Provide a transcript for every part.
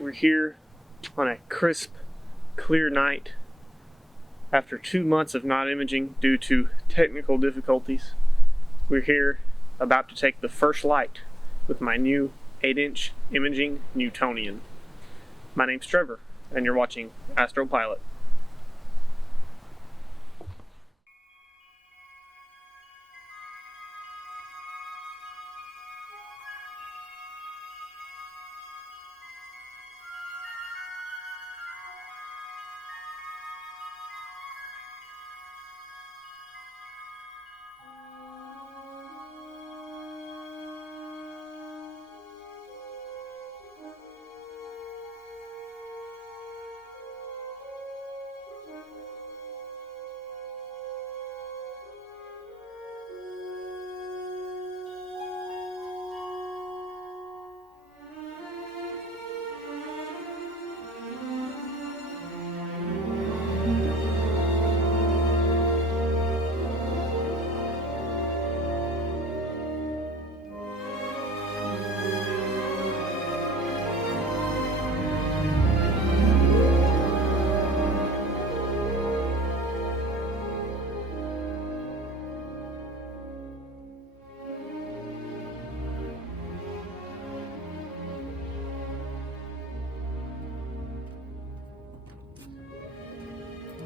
We're here on a crisp, clear night after 2 months of not imaging due to technical difficulties. We're here about to take the first light with my new 8-inch imaging Newtonian. My name's Trevor, and you're watching Astropilot.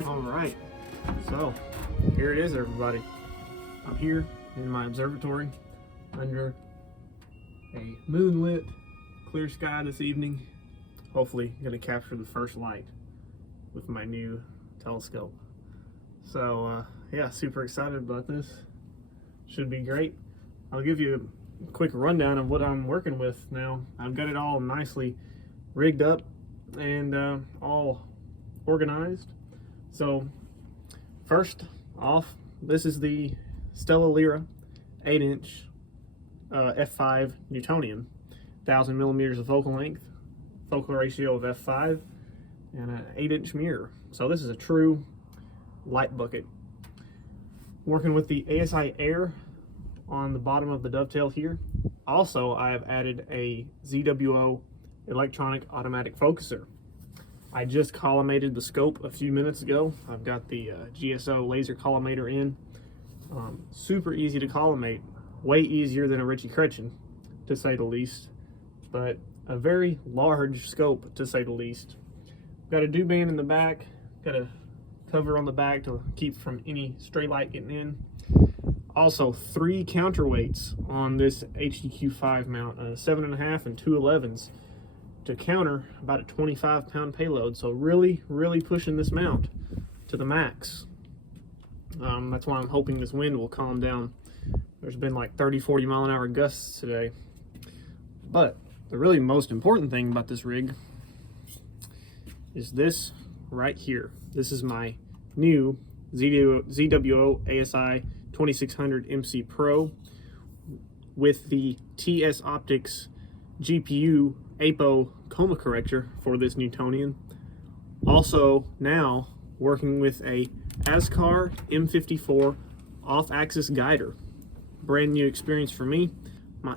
All right, so here it is, everybody. I'm here in my observatory under a moonlit, clear sky this evening. Hopefully going to capture the first light with my new telescope. So yeah, super excited about this. Should be great. I'll give you a quick rundown of what I'm working with now. I've got it all nicely rigged up and all organized. So first off, this is the Stella Lyra 8-inch f5 Newtonian, 1000 millimeters of focal length, focal ratio of f5, and an 8-inch mirror. So this is a true light bucket. Working with the ASI Air on the bottom of the dovetail here. Also, I have added a ZWO electronic automatic focuser. I just collimated the scope a few minutes ago. I've got the GSO laser collimator in. Super easy to collimate, way easier than a Ritchie Chrétien, to say the least, but a very large scope, to say the least. Got a dew band in the back, got a cover on the back to keep from any stray light getting in. Also, 3 counterweights on this HDQ5 mount, 7.5 and 2 11s. To counter about a 25-pound payload. So really pushing this mount to the max. That's why I'm hoping this wind will calm down. There's been like 30-40 mile an hour gusts today. But the really most important thing about this rig is this right here. This is my new ZWO ASI 2600 MC Pro with the TS Optics GPU APO coma corrector for this Newtonian. Also now working with a ASCAR M54 off-axis guider. Brand new experience for me.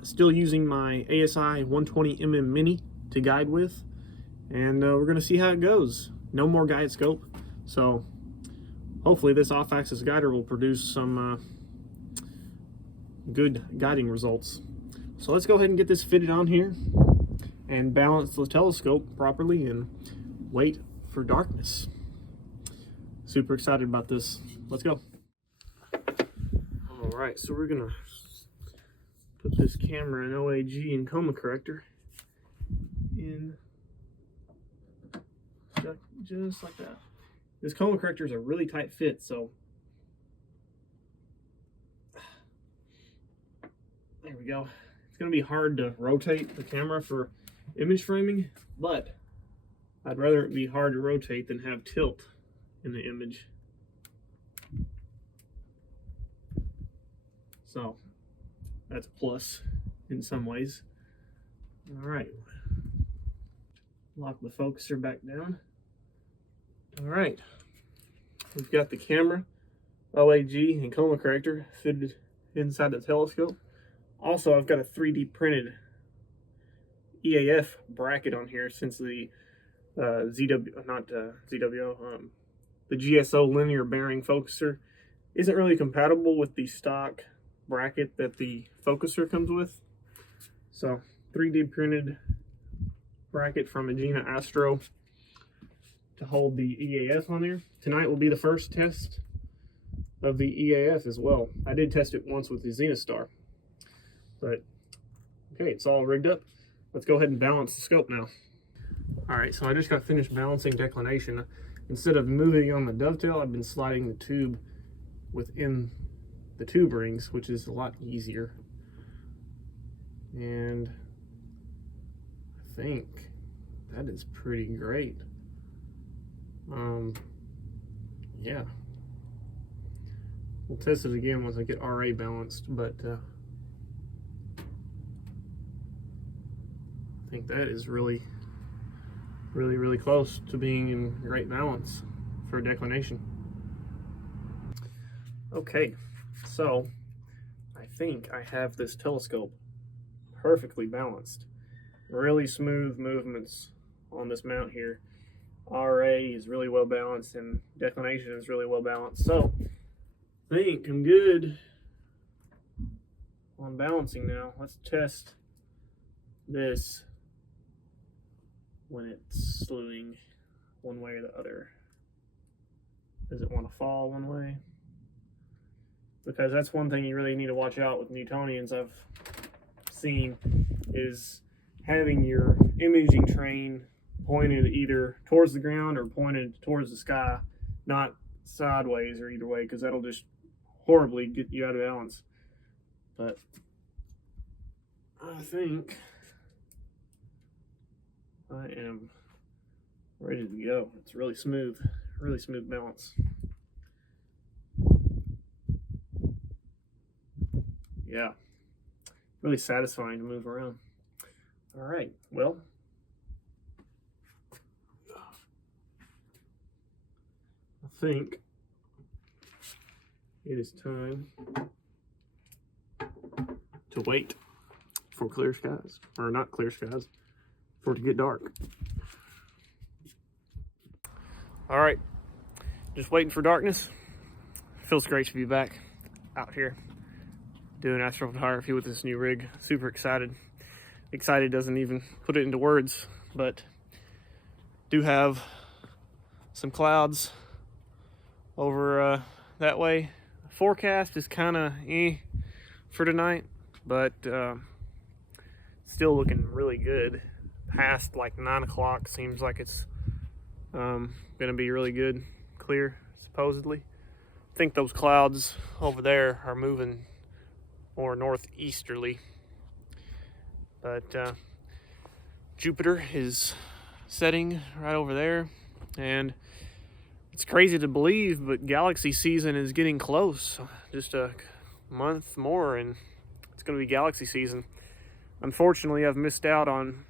Still using my ASI 120mm Mini to guide with, and we're going to see how it goes. No more guide scope, so hopefully this off-axis guider will produce some good guiding results. So let's go ahead and get this fitted on here and balance the telescope properly and wait for darkness. Super excited about this. Let's go. All right, so we're gonna put this camera in OAG and coma corrector in just like that. This coma corrector is a really tight fit, so there we go. It's gonna be hard to rotate the camera for image framing, but I'd rather it be hard to rotate than have tilt in the image. So that's a plus in some ways. All right, lock the focuser back down. All right, we've got the camera, OAG, and coma corrector fitted inside the telescope. Also, I've got a 3D printed EAF bracket on here since the the GSO linear bearing focuser isn't really compatible with the stock bracket that the focuser comes with. So 3D printed bracket from Agena Astro to hold the EAF on there. Tonight will be the first test of the EAF as well. I did test it once with the Zenastar, but okay, it's all rigged up. Let's go ahead and balance the scope now. All right, so I just got finished balancing declination. Instead of moving on the dovetail, I've been sliding the tube within the tube rings, which is a lot easier. And I think that is pretty great. Yeah. We'll test it again once I get RA balanced, but I think that is really close to being in great balance for declination. Okay, so I think I have this telescope perfectly balanced. Really smooth movements on this mount here. RA is really well balanced and declination is really well balanced. So I think I'm good on balancing now. Let's test this when it's slewing one way or the other. Does it want to fall one way? Because that's one thing you really need to watch out with Newtonians I've seen, is having your imaging train pointed either towards the ground or pointed towards the sky, not sideways or either way, because that'll just horribly get you out of balance. But I think I am ready to go. It's really smooth balance. Yeah, really satisfying to move around. All right, well, I think it is time to wait for clear skies, or not clear skies, for it to get dark. All right, just waiting for darkness. Feels great to be back out here doing astrophotography with this new rig. Super excited. Excited doesn't even put it into words, but do have some clouds over that way. Forecast is kind of for tonight, but still looking really good. Past like 9 o'clock seems like it's gonna be really good, clear supposedly. I think those clouds over there are moving more northeasterly, but Jupiter is setting right over there, and it's crazy to believe, but galaxy season is getting close. Just a month more and it's going to be galaxy season. Unfortunately, I've missed out on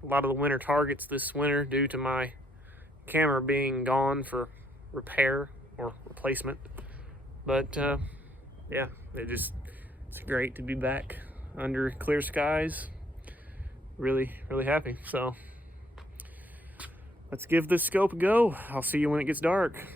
a lot of the winter targets this winter due to my camera being gone for repair or replacement. But yeah, it's great to be back under clear skies. Really happy. So let's give this scope a go. I'll see you when it gets dark.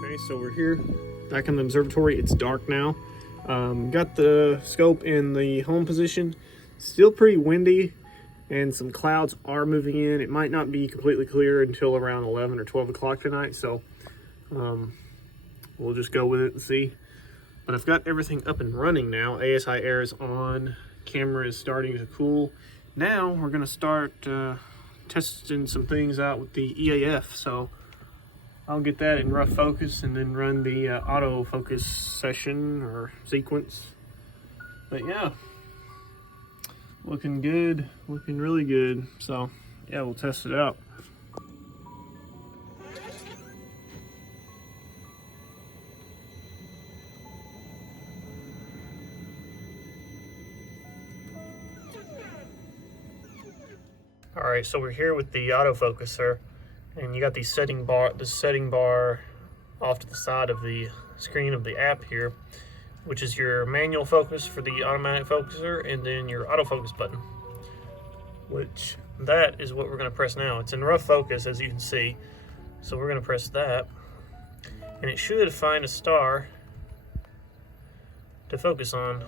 Okay, so we're here back in the observatory. It's dark now. Got the scope in the home position. Still pretty windy and some clouds are moving in. It might not be completely clear until around 11 or 12 o'clock tonight, so We'll just go with it and see. But I've got everything up and running now. ASI air is on, camera is starting to cool. Now we're gonna start testing some things out with the EAF. So I'll get that in rough focus and then run the autofocus session or sequence. But yeah, looking good, looking really good. So yeah, we'll test it out. All right, so we're here with the autofocuser, and you got the setting bar off to the side of the screen of the app here, which is your manual focus for the automatic focuser, and then your autofocus button, which that is what we're going to press now. It's in rough focus, as you can see, so we're going to press that, and it should find a star to focus on.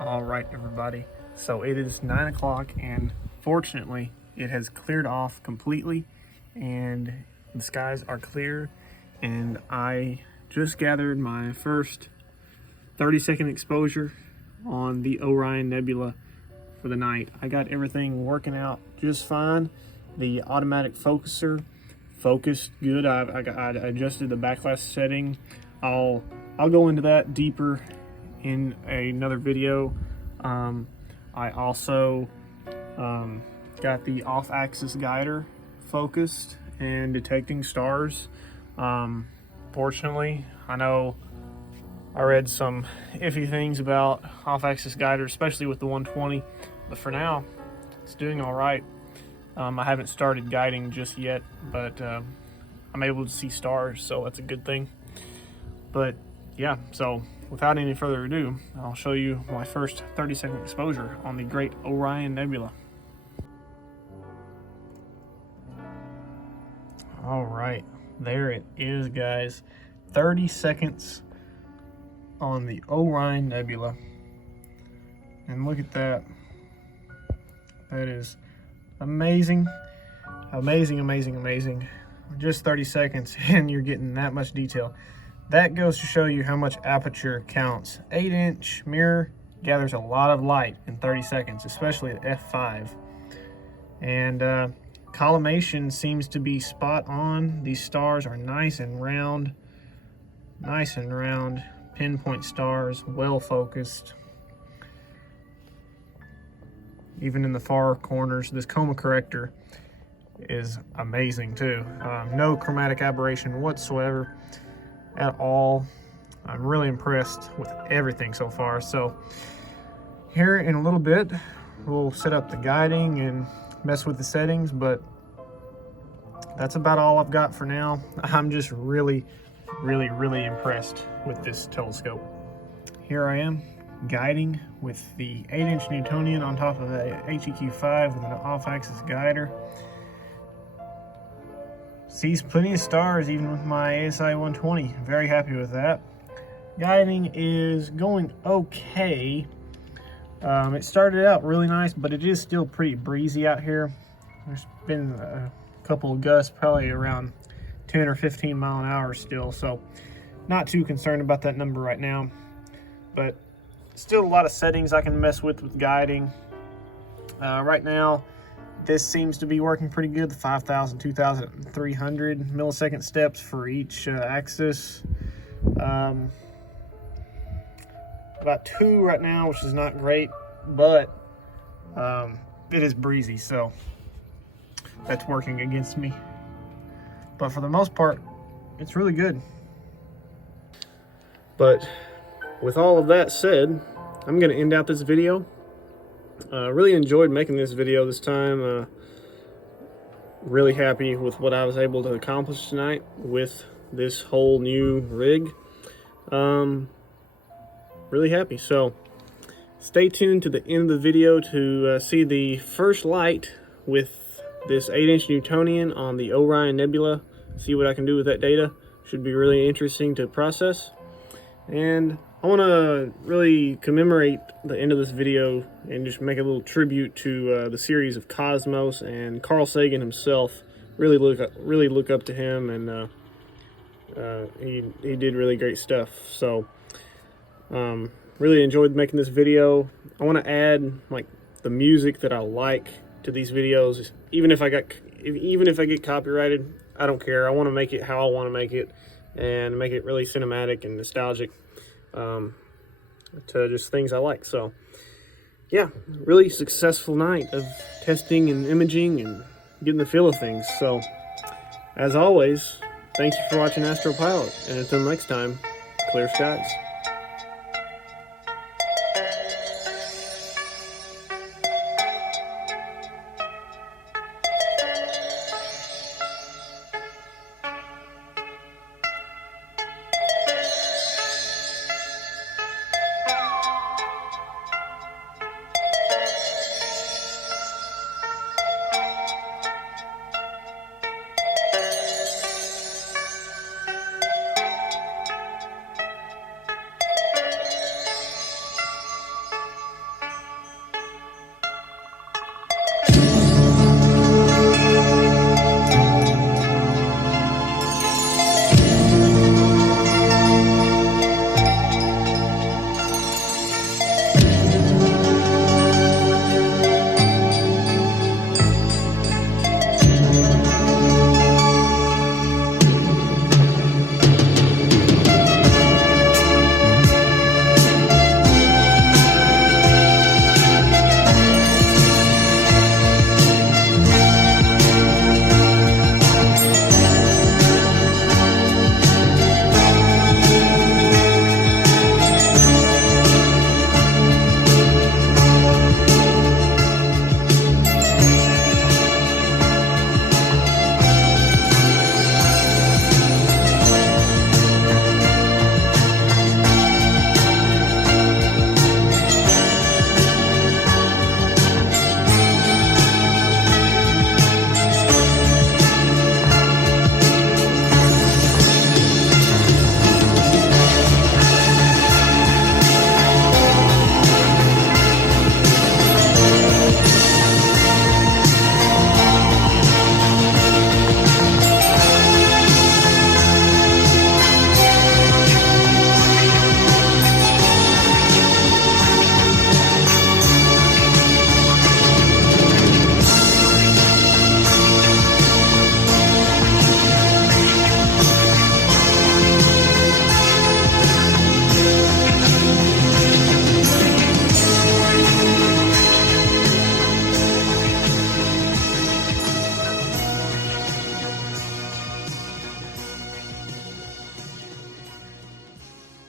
All right, everybody. So it is 9 o'clock, and fortunately it has cleared off completely and the skies are clear, and I just gathered my first 30-second exposure on the Orion Nebula for the night. I got everything working out just fine. The automatic focuser focused good. I adjusted the backlight setting. I'll go into that deeper in another video. I also got the off-axis guider focused and detecting stars. Fortunately, I know I read some iffy things about off-axis guider, especially with the 120, but for now, it's doing all right. I haven't started guiding just yet, but I'm able to see stars, so that's a good thing. But yeah, so without any further ado, I'll show you my first 30-second exposure on the Great Orion Nebula. All right, there it is, guys. 30 seconds on the Orion Nebula. And look at that. That is amazing. Amazing, amazing, amazing. Just 30 seconds and you're getting that much detail. That goes to show you how much aperture counts. 8-inch mirror gathers a lot of light in 30 seconds, especially at f5. And collimation seems to be spot on. These stars are nice and round. Nice and round. Pinpoint stars, well focused. Even in the far corners, this coma corrector is amazing too. No chromatic aberration whatsoever at all. I'm really impressed with everything so far. So here in a little bit, we'll set up the guiding and mess with the settings, but that's about all I've got for now. I'm just really impressed with this telescope. Here I am guiding with the 8-inch Newtonian on top of the HEQ5 with an off-axis guider. Sees plenty of stars even with my ASI 120. Very happy with that. Guiding is going okay. It started out really nice, but it is still pretty breezy out here. There's been a couple of gusts, probably around 10 or 15 mile an hour still, so not too concerned about that number right now. But still a lot of settings I can mess with guiding. Right now, this seems to be working pretty good. The 5,000, 2,300 millisecond steps for each axis. About 2 right now, which is not great, but it is breezy, so that's working against me. But for the most part, it's really good. But with all of that said, I'm going to end out this video. Really enjoyed making this video this time. Really happy with what I was able to accomplish tonight with this whole new rig. Really happy. So stay tuned to the end of the video to see the first light with this 8-inch Newtonian on the Orion Nebula. See what I can do with that data. Should be really interesting to process. And I want to really commemorate the end of this video and just make a little tribute to the series of Cosmos and Carl Sagan himself really look up to him, and he did really great stuff. So really enjoyed making this video. I want to add like the music that I like to these videos, even if I get copyrighted. I don't care. I want to make it how I want to make it, and make it really cinematic and nostalgic to just things I like. So yeah, really successful night of testing and imaging and getting the feel of things. So as always, thank you for watching Astro Pilot, and until next time, clear skies.